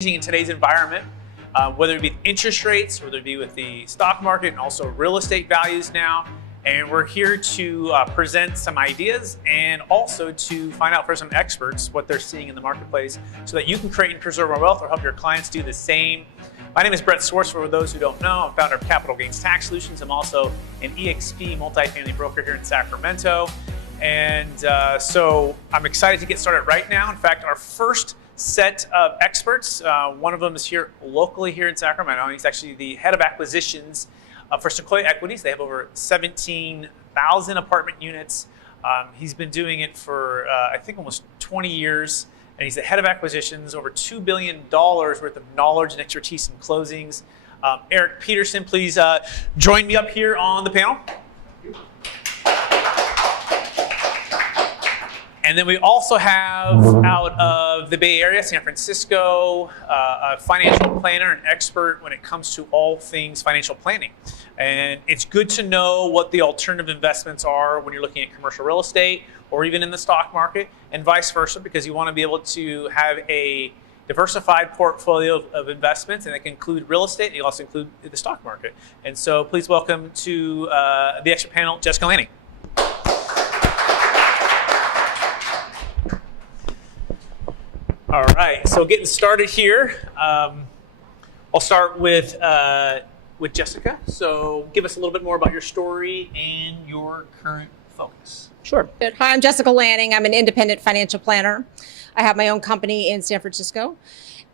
In today's environment, whether it be interest rates, whether it be with the stock market and also real estate values now. And we're here to present some ideas and also to find out from some experts what they're seeing in the marketplace so that you can create and preserve our wealth or help your clients do the same. My name is Brett Swarts. For those who don't know, I'm founder of Capital Gains Tax Solutions. I'm also an EXP multifamily broker here in Sacramento. And so I'm excited to get started right now. In fact, our first set of experts, one of them is here locally here in Sacramento. He's actually the head of acquisitions for Sequoia Equities. They have over 17,000 apartment units. He's been doing it for, I think, almost 20 years. And he's the head of acquisitions, over $2 billion worth of knowledge and expertise in closings. Erik Peterson, please join me up here on the panel. And then we also have out of the Bay Area, San Francisco, a financial planner, an expert when it comes to all things financial planning. And it's good to know what the alternative investments are when you're looking at commercial real estate or even in the stock market and vice versa, because you want to be able to have a diversified portfolio of investments, and it can include real estate, and you also include the stock market. And so please welcome to the expert panel, Jessica Lanning. All right, so getting started here. I'll start with Jessica. So give us a little bit more about your story and your current focus. Sure. Hi, I'm Jessica Lanning. I'm an independent financial planner. I have my own company in San Francisco.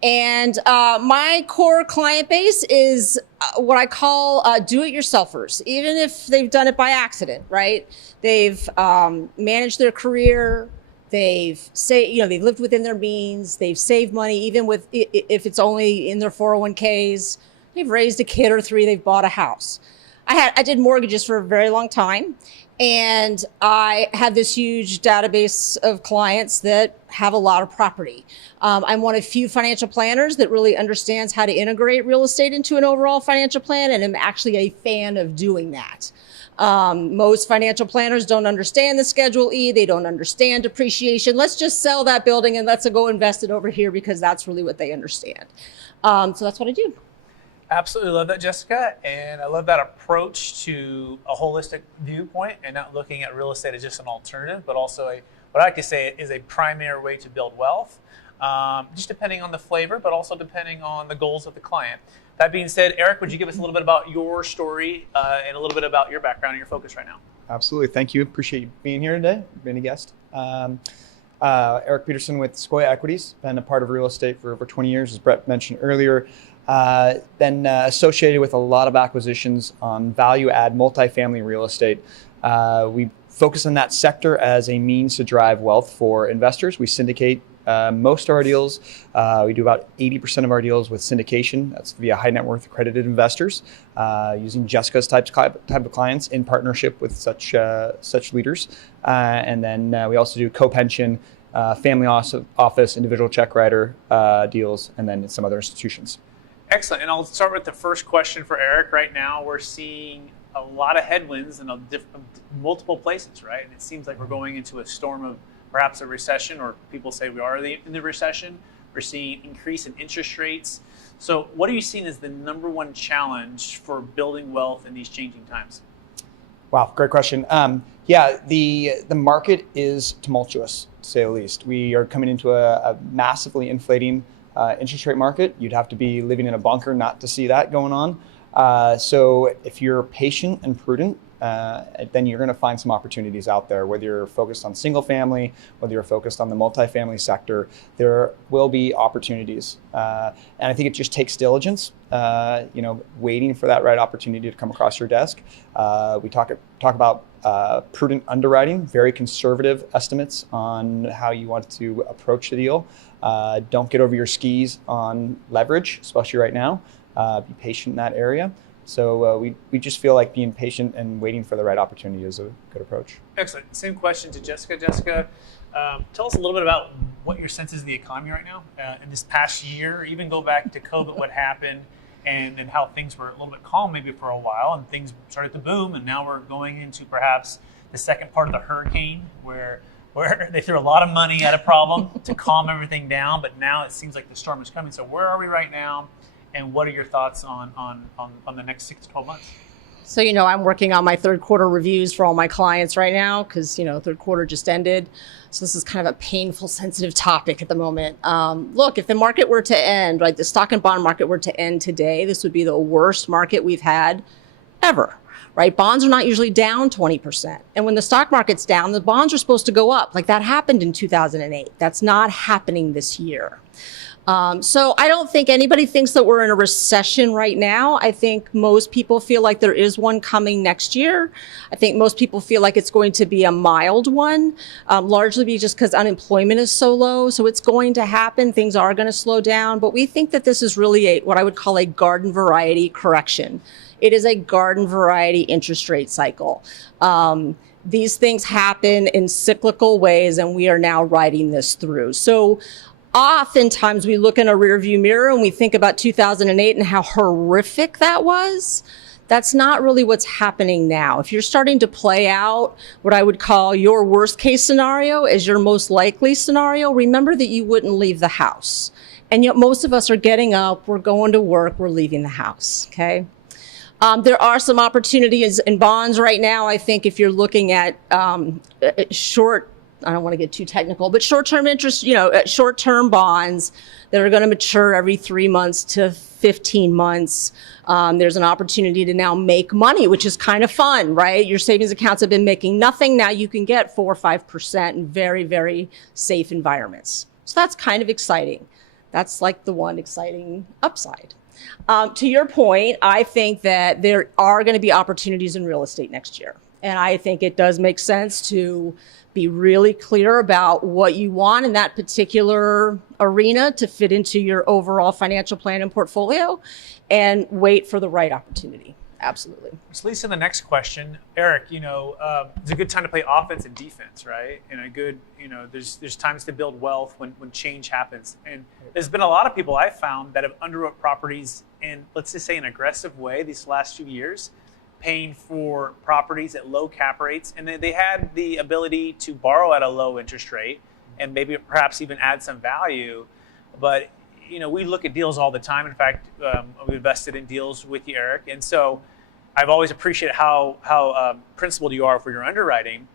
And my core client base is what I call do-it-yourselfers, even if they've done it by accident, right? They've managed their career. They've lived within their means. They've saved money, even if it's only in their 401ks. They've raised a kid or three. They've bought a house. I did mortgages for a very long time, and I had this huge database of clients that have a lot of property. I'm one of few financial planners that really understands how to integrate real estate into an overall financial plan, and I'm actually a fan of doing that. Most financial planners don't understand the Schedule E. They don't understand depreciation. Let's just sell that building and let's go invest it over here because that's really what they understand. So that's what I do. Absolutely love that, Jessica. And I love that approach to a holistic viewpoint and not looking at real estate as just an alternative, but also what I like to say is a primary way to build wealth, just depending on the flavor, but also depending on the goals of the client. That being said, Erik, would you give us a little bit about your story and a little bit about your background and your focus right now? Absolutely. Thank you. Appreciate you being here today, being a guest. Erik Peterson with Sequoia Equities. Been a part of real estate for over 20 years, as Brett mentioned earlier. Been associated with a lot of acquisitions on value-add multifamily real estate. We focus on that sector as a means to drive wealth for investors. We syndicate most of our deals. We do about 80% of our deals with syndication. That's via high net worth accredited investors, using Jessica's type of clients in partnership with such leaders. And then we also do co-pension, family office, individual check writer deals, and then some other institutions. Excellent. And I'll start with the first question for Erik. Right now, we're seeing a lot of headwinds in multiple places, right? And it seems like we're going into a storm of perhaps a recession, or people say we are in the recession. We're seeing increase in interest rates. So what are you seeing as the number one challenge for building wealth in these changing times? Wow, great question. The market is tumultuous, to say the least. We are coming into a massively inflating interest rate market. You'd have to be living in a bunker not to see that going on. So if you're patient and prudent, then you're going to find some opportunities out there. Whether you're focused on single family, whether you're focused on the multifamily sector, there will be opportunities. And I think it just takes diligence, waiting for that right opportunity to come across your desk. We talk about prudent underwriting, very conservative estimates on how you want to approach the deal. Don't get over your skis on leverage, especially right now. Be patient in that area. So we just feel like being patient and waiting for the right opportunity is a good approach. Excellent. Same question to Jessica. Jessica, tell us a little bit about what your sense is of the economy right now in this past year. Even go back to COVID, what happened, and how things were a little bit calm maybe for a while, and things started to boom, and now we're going into perhaps the second part of the hurricane where where they threw a lot of money at a problem to calm everything down, but now it seems like the storm is coming. So where are we right now, and what are your thoughts on the next 6 to 12 months? So, I'm working on my third quarter reviews for all my clients right now because, third quarter just ended. So this is kind of a painful, sensitive topic at the moment. Look, if the market were to end, right, the stock and bond market were to end today, this would be the worst market we've had ever. Right? Bonds are not usually down 20%. And when the stock market's down, the bonds are supposed to go up. Like that happened in 2008. That's not happening this year. So I don't think anybody thinks that we're in a recession right now. I think most people feel like there is one coming next year. I think most people feel like it's going to be a mild one, largely just because unemployment is so low. So it's going to happen. Things are going to slow down. But we think that this is really what I would call a garden variety correction. It is a garden variety interest rate cycle. These things happen in cyclical ways, and we are now riding this through. So oftentimes we look in a rearview mirror and we think about 2008 and how horrific that was. That's not really what's happening now. If you're starting to play out what I would call your worst case scenario as your most likely scenario, remember that you wouldn't leave the house. And yet most of us are getting up, we're going to work, we're leaving the house, okay? There are some opportunities in bonds right now. I think if you're looking at short, I don't want to get too technical, but short-term interest, short-term bonds that are going to mature every 3 months to 15 months. There's an opportunity to now make money, which is kind of fun, right? Your savings accounts have been making nothing. Now you can get 4 or 5% in very, very safe environments. So that's kind of exciting. That's like the one exciting upside. To your point, I think that there are going to be opportunities in real estate next year. And I think it does make sense to be really clear about what you want in that particular arena to fit into your overall financial plan and portfolio and wait for the right opportunity. Absolutely. So leads to the next question. Erik, it's a good time to play offense and defense, right? And a good, there's times to build wealth when change happens. And there's been a lot of people I've found that have underwrote properties in, let's just say, an aggressive way these last few years, paying for properties at low cap rates. And then they had the ability to borrow at a low interest rate and maybe perhaps even add some value. But, we look at deals all the time. In fact, we've invested in deals with you, Erik. And so I've always appreciated how principled you are for your underwriting,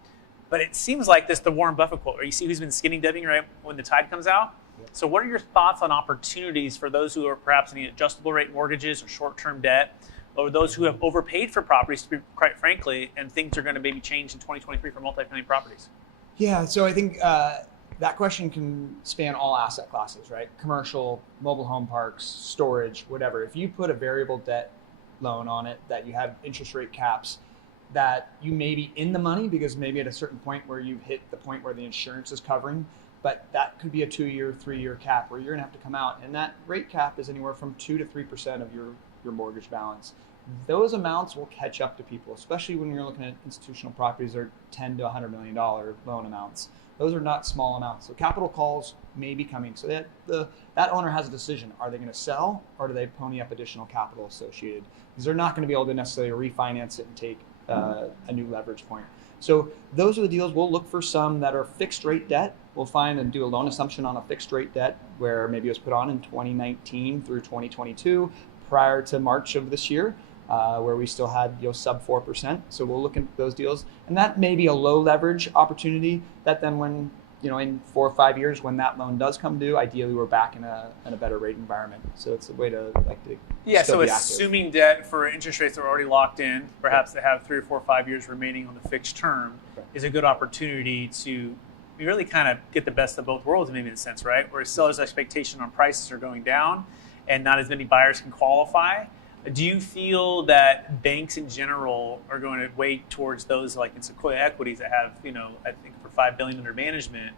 but it seems like the Warren Buffett quote, where you see who's been skinny dipping right when the tide comes out. Yep. So what are your thoughts on opportunities for those who are perhaps in adjustable rate mortgages or short-term debt, or those who have overpaid for properties, to be quite frankly, and things are going to maybe change in 2023 for multifamily properties? Yeah, so I think that question can span all asset classes, right? Commercial, mobile home parks, storage, whatever. If you put a variable debt loan on it that you have interest rate caps that you may be in the money because maybe at a certain point where you hit the point where the insurance is covering, but that could be a 2-year, 3-year cap where you're gonna have to come out, and that rate cap is anywhere from 2 to 3% of your mortgage balance. Those amounts will catch up to people, especially when you're looking at institutional properties that are $10 to $100 million loan amounts. Those are not small amounts. So capital calls may be coming. So that owner has a decision. Are they going to sell, or do they pony up additional capital associated? Because they're not going to be able to necessarily refinance it and take a new leverage point. So those are the deals. We'll look for some that are fixed rate debt. We'll find and do a loan assumption on a fixed rate debt where maybe it was put on in 2019 through 2022 prior to March of this year. Where we still had sub 4%. So we'll look at those deals, and that may be a low leverage opportunity that then when in 4 or 5 years when that loan does come due, ideally we're back in a better rate environment. So it's a way to so assuming debt for interest rates that are already locked in, perhaps they have 3 or 4 or 5 years remaining on the fixed term, is a good opportunity to really kind of get the best of both worlds, maybe in a sense, right? Where sellers' expectation on prices are going down and not as many buyers can qualify. Do you feel that banks in general are going to weight towards those like in Sequoia Equities that have, I think for $5 billion under management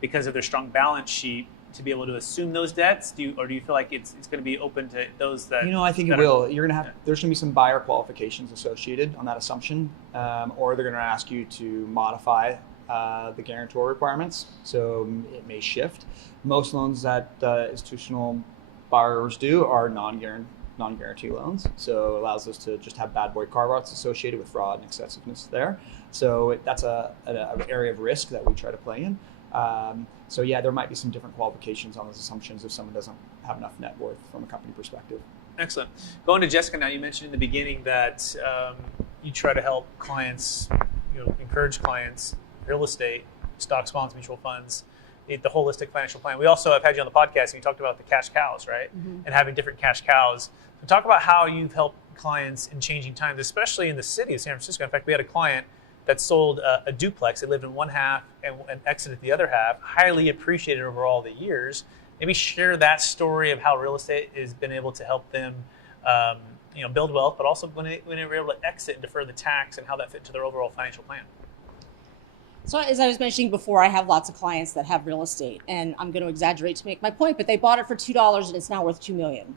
because of their strong balance sheet to be able to assume those debts? Do you feel like it's going to be open to those that? I think it will. You're going to have, there's going to be some buyer qualifications associated on that assumption, or they're going to ask you to modify the guarantor requirements. So it may shift. Most loans that institutional borrowers do are non-guarantor non-guarantee loans. So it allows us to just have bad boy carve-outs associated with fraud and excessiveness there. So that's an area of risk that we try to play in. So yeah, there might be some different qualifications on those assumptions if someone doesn't have enough net worth from a company perspective. Excellent. Going to Jessica now, you mentioned in the beginning that you try to help clients, encourage clients, real estate, stocks, bonds, mutual funds, the holistic financial plan. We also have had you on the podcast and you talked about the cash cows, right? Mm-hmm. And having different cash cows. So talk about how you've helped clients in changing times, especially in the city of San Francisco. In fact, we had a client that sold a duplex. They lived in one half and exited the other half, highly appreciated over all the years. Maybe share that story of how real estate has been able to help them build wealth, but also when they were able to exit and defer the tax and how that fit into their overall financial plan. So as I was mentioning before, I have lots of clients that have real estate, and I'm going to exaggerate to make my point, but they bought it for $2 and it's now worth $2 million.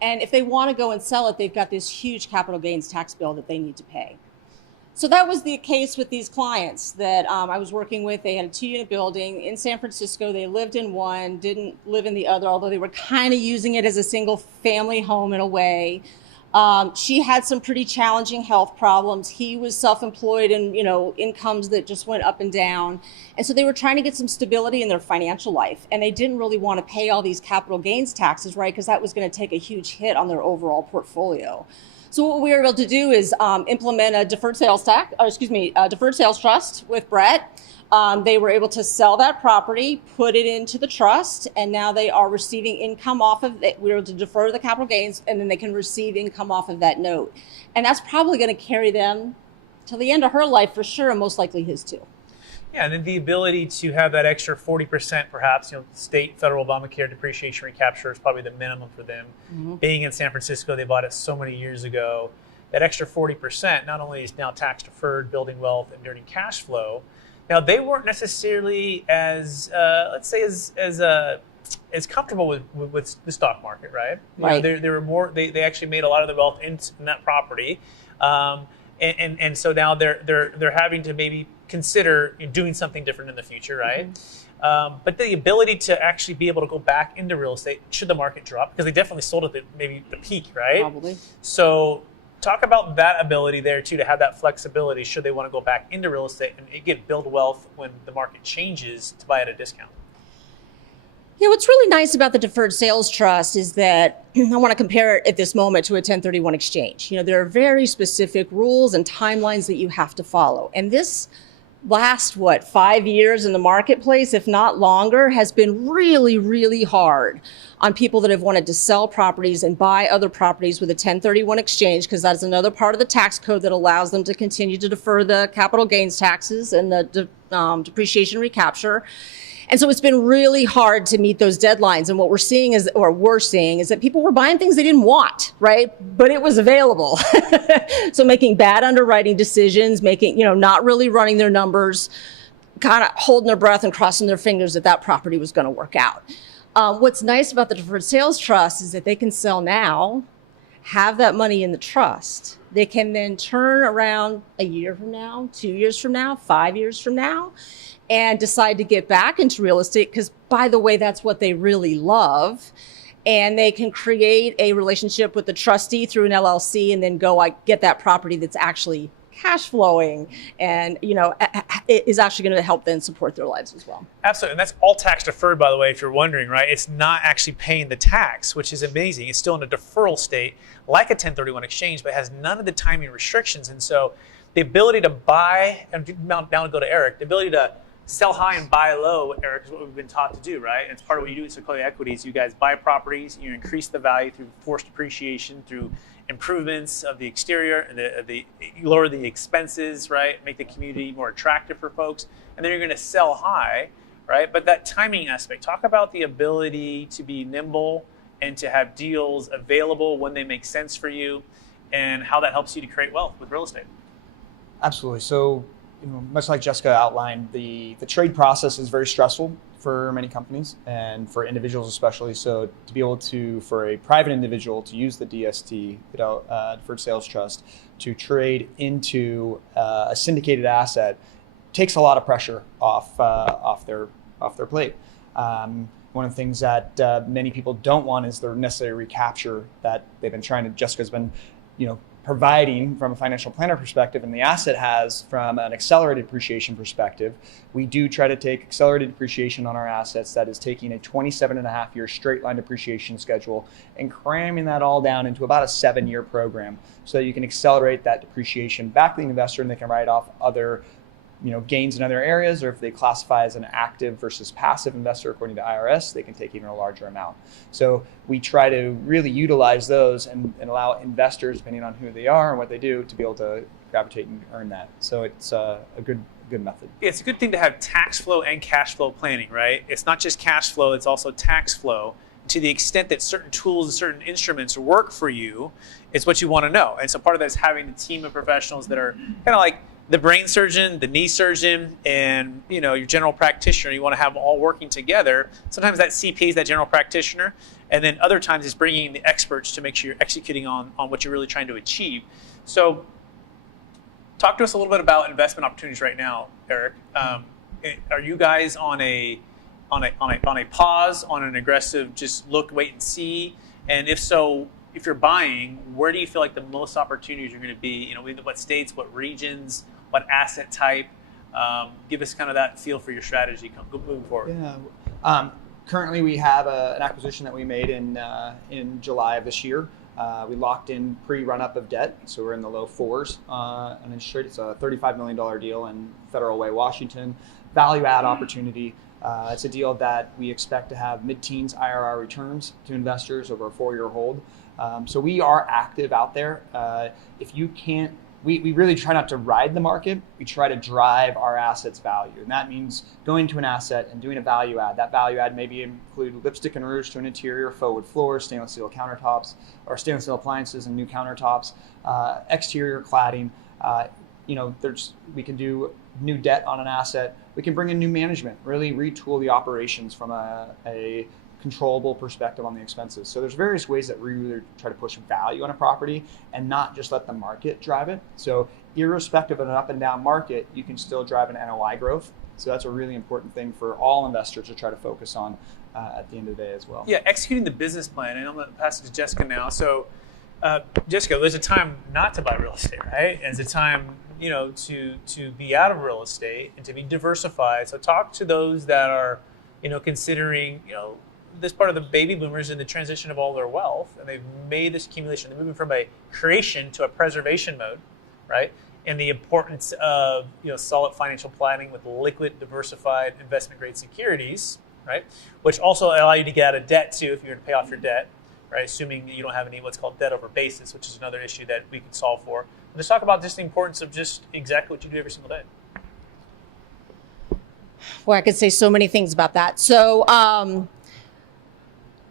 And if they want to go and sell it, they've got this huge capital gains tax bill that they need to pay. So that was the case with these clients that I was working with. They had a 2-unit building in San Francisco. They lived in one, didn't live in the other, although they were kind of using it as a single family home in a way. She had some pretty challenging health problems. He was self-employed and, incomes that just went up and down. And so they were trying to get some stability in their financial life. And they didn't really want to pay all these capital gains taxes, right? Because that was going to take a huge hit on their overall portfolio. So what we were able to do is implement a deferred sales trust with Brett. They were able to sell that property, put it into the trust, and now they are receiving income off of it. We were able to defer the capital gains, and then they can receive income off of that note. And that's probably going to carry them till the end of her life for sure, and most likely his too. Yeah, and then the ability to have that extra 40% perhaps, state, federal Obamacare depreciation recapture is probably the minimum for them. Mm-hmm. Being in San Francisco, they bought it so many years ago. That extra 40% not only is now tax deferred, building wealth, and earning cash flow. Now, they weren't necessarily as, as comfortable with the stock market, right? Right. They were more. They actually made a lot of their wealth in that property, and so now they're having to maybe consider doing something different in the future, right? Mm-hmm. But the ability to actually be able to go back into real estate should the market drop, because they definitely sold at maybe the peak, right? Probably. So talk about that ability there too, to have that flexibility should they want to go back into real estate and again build wealth when the market changes to buy at a discount. Yeah, what's really nice about the Deferred Sales Trust is that I want to compare it at this moment to a 1031 exchange. There are very specific rules and timelines that you have to follow. And this last, 5 years in the marketplace, if not longer, has been really, really hard on people that have wanted to sell properties and buy other properties with a 1031 exchange, because that's another part of the tax code that allows them to continue to defer the capital gains taxes and the depreciation recapture. And so it's been really hard to meet those deadlines. And what we're seeing is that people were buying things they didn't want, right? But it was available. So making bad underwriting decisions, not really running their numbers, kind of holding their breath and crossing their fingers that property was going to work out. What's nice about the Deferred Sales Trust is that they can sell now, have that money in the trust. They can then turn around a year from now, 2 years from now, 5 years from now, and decide to get back into real estate, because, by the way, that's what they really love. And they can create a relationship with the trustee through an LLC and then go get that property that's actually cash flowing and, it is actually going to help them support their lives as well. Absolutely. And that's all tax deferred, by the way, if you're wondering, right? It's not actually paying the tax, which is amazing. It's still in a deferral state like a 1031 exchange, but has none of the timing restrictions. And so the ability to buy, and now to go to Erik, the ability to sell high and buy low, Erik, is what we've been taught to do, right? And it's part of what you do at Sequoia Equities. You guys buy properties, you increase the value through forced appreciation, through improvements of the exterior, and you lower the expenses, right? Make the community more attractive for folks, and then you're going to sell high, right? But that timing aspect, talk about the ability to be nimble and to have deals available when they make sense for you, and how that helps you to create wealth with real estate. Absolutely. So, much like Jessica outlined, the trade process is very stressful for many companies and for individuals especially. So to be able to, for a private individual to use the DST, Deferred Sales Trust, to trade into a syndicated asset takes a lot of pressure off their plate. When One of the things that many people don't want is the necessary recapture that they've been trying to, Jessica's been, providing from a financial planner perspective, and the asset has from an accelerated depreciation perspective. We do try to take accelerated depreciation on our assets, that is taking a 27.5-year straight line depreciation schedule and cramming that all down into about a 7-year program so that you can accelerate that depreciation back to the investor and they can write off other gains in other areas, or if they classify as an active versus passive investor according to IRS, they can take even a larger amount. So we try to really utilize those and allow investors, depending on who they are and what they do, to be able to gravitate and earn that. So it's a good method. It's a good thing to have tax flow and cash flow planning, right? It's not just cash flow, it's also tax flow. To the extent that certain tools and certain instruments work for you, it's what you want to know. And so part of that is having a team of professionals that are kind of like the brain surgeon, the knee surgeon, and your general practitioner. You want to have them all working together. Sometimes that CPA is that general practitioner, and then other times it's bringing in the experts to make sure you're executing on what you're really trying to achieve. So talk to us a little bit about investment opportunities right now, Erik. Are you guys on a pause, on an aggressive just look, wait and see? And if so, if you're buying, where do you feel like the most opportunities are going to be? What states, what regions, what asset type? Give us kind of that feel for your strategy moving forward. Yeah. Currently, we have an acquisition that we made in July of this year. We locked in pre-run-up of debt, so we're in the low fours on interest rate. It's a $35 million deal in Federal Way, Washington. Value-add opportunity. It's a deal that we expect to have mid-teens IRR returns to investors over a 4-year hold. So we are active out there. If you can't, we really try not to ride the market. We try to drive our assets value. And that means going to an asset and doing a value add. That value add maybe include lipstick and rouge to an interior, faux wood floors, stainless steel countertops, or stainless steel appliances and new countertops, exterior cladding. We can do new debt on an asset. We can bring in new management, really retool the operations from a controllable perspective on the expenses. So there's various ways that we really try to push value on a property and not just let the market drive it. So irrespective of an up and down market, you can still drive an NOI growth. So that's a really important thing for all investors to try to focus on at the end of the day as well. Yeah, executing the business plan. And I'm going to pass it to Jessica now. So Jessica, there's a time not to buy real estate, right? And there's a time, to be out of real estate and to be diversified. So talk to those that are, considering, this part of the baby boomers in the transition of all their wealth, and they've made this accumulation. They're moving from a creation to a preservation mode, right? And the importance of solid financial planning with liquid, diversified, investment-grade securities, right? Which also allow you to get out of debt too if you're to pay off your debt, right? Assuming that you don't have any what's called debt over basis, which is another issue that we can solve for. Let's talk about just the importance of just exactly what you do every single day. Well, I could say so many things about that. So,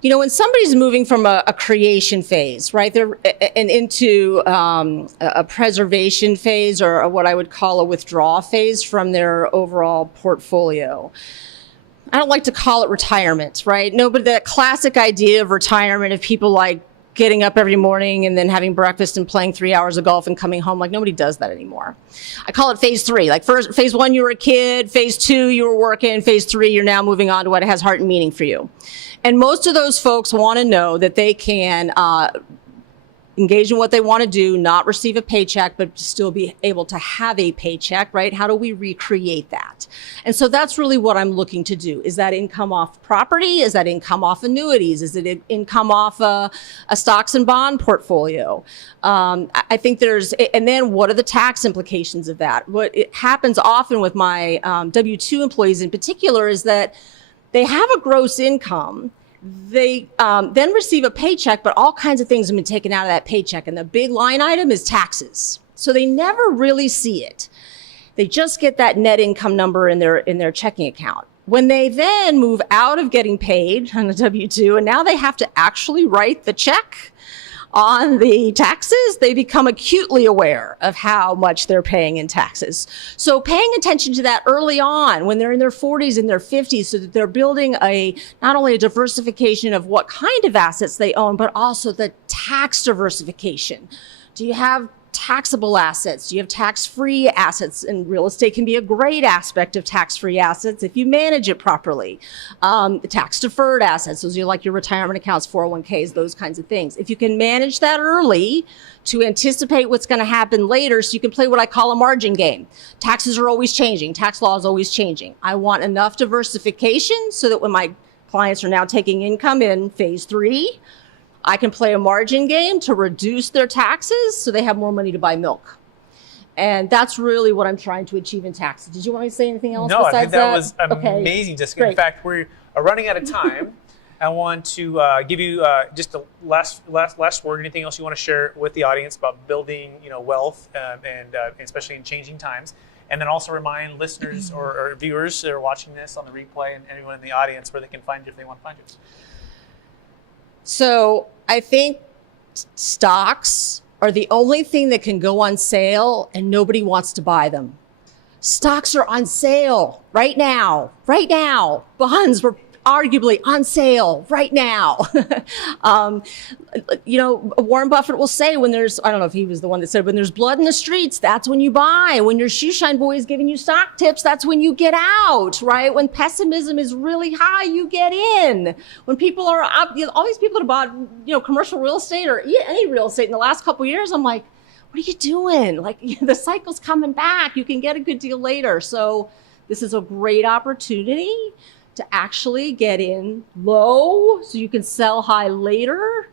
when somebody's moving from a creation phase, right, and into a preservation phase, or what I would call a withdrawal phase from their overall portfolio, I don't like to call it retirement, right? No, but that classic idea of retirement, of people like getting up every morning and then having breakfast and playing 3 hours of golf and coming home, like nobody does that anymore. I call it phase 3. Like phase 1, you were a kid. Phase 2, you were working. Phase 3, you're now moving on to what has heart and meaning for you. And most of those folks want to know that they can engage in what they want to do, not receive a paycheck, but still be able to have a paycheck, right? How do we recreate that? And so that's really what I'm looking to do. Is that income off property? Is that income off annuities? Is it income off a stocks and bond portfolio? I think and then what are the tax implications of that? What it happens often with my W-2 employees in particular is that they have a gross income. They then receive a paycheck, but all kinds of things have been taken out of that paycheck. And the big line item is taxes. So they never really see it. They just get that net income number in their checking account. When they then move out of getting paid on the W-2, and now they have to actually write the check on the taxes, they become acutely aware of how much they're paying in taxes. So paying attention to that early on when they're in their 40s and their 50s, so that they're building not only a diversification of what kind of assets they own, but also the tax diversification. Do you have taxable assets? Do you have tax-free assets? And real estate can be a great aspect of tax-free assets if you manage it properly. Tax-deferred assets, those are like your retirement accounts, 401ks, those kinds of things. If you can manage that early to anticipate what's going to happen later, so you can play what I call a margin game. Taxes are always changing. Tax law is always changing. I want enough diversification so that when my clients are now taking income in phase 3, I can play a margin game to reduce their taxes so they have more money to buy milk. And that's really what I'm trying to achieve in taxes. Did you want me to say anything else No, besides I think that was amazing, Okay. Jessica. Great. In fact, we're running out of time. I want to give you just a last word. Anything else you want to share with the audience about building, wealth, and especially in changing times? And then also remind listeners or viewers that are watching this on the replay and anyone in the audience where they can find you if they want to find you. So I think stocks are the only thing that can go on sale and nobody wants to buy them. Stocks are on sale right now. Right now. Bonds were arguably on sale right now. Warren Buffett will say when there's, I don't know if he was the one that said, when there's blood in the streets, that's when you buy. When your shoe shine boy is giving you stock tips, that's when you get out, right? When pessimism is really high, you get in. When people are up, all these people that bought, commercial real estate or any real estate in the last couple of years, I'm like, what are you doing? Like, the cycle's coming back. You can get a good deal later. So this is a great opportunity to actually get in low so you can sell high later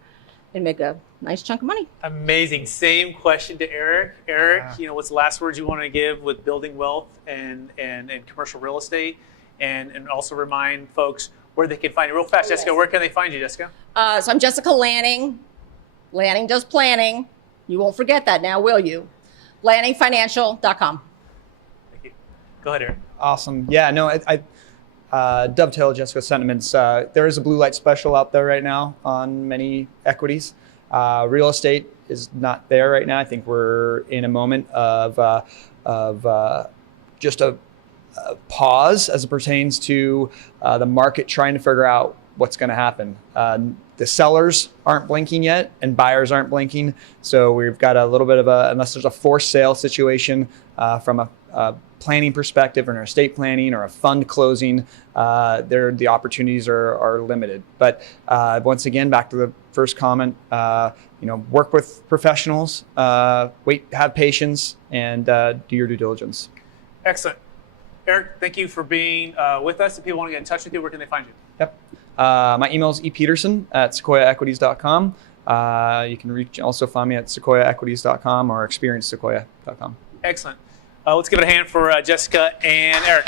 and make a nice chunk of money. Amazing. Same question to Erik. Erik, what's the last words you want to give with building wealth and commercial real estate? And also remind folks where they can find you. Real fast, Jessica, where can they find you, Jessica? So I'm Jessica Lanning. Lanning does planning. You won't forget that now, will you? LanningFinancial.com. Thank you. Go ahead, Erik. Awesome. Yeah, no, I dovetail Jessica's sentiments. There is a blue light special out there right now on many equities. Real estate is not there right now. I think we're in a moment of just a pause as it pertains to the market trying to figure out what's going to happen. The sellers aren't blinking yet and buyers aren't blinking. So we've got a little bit of unless there's a forced sale situation from a planning perspective or an estate planning or a fund closing, the opportunities are limited. But once again, back to the first comment, work with professionals, have patience, and do your due diligence. Excellent. Erik, thank you for being with us. If people want to get in touch with you, where can they find you? Yep. My email is epeterson@sequoiaequities.com. You can also find me at sequoiaequities.com or experiencesequoia.com. Excellent. Let's give it a hand for Jessica and Erik.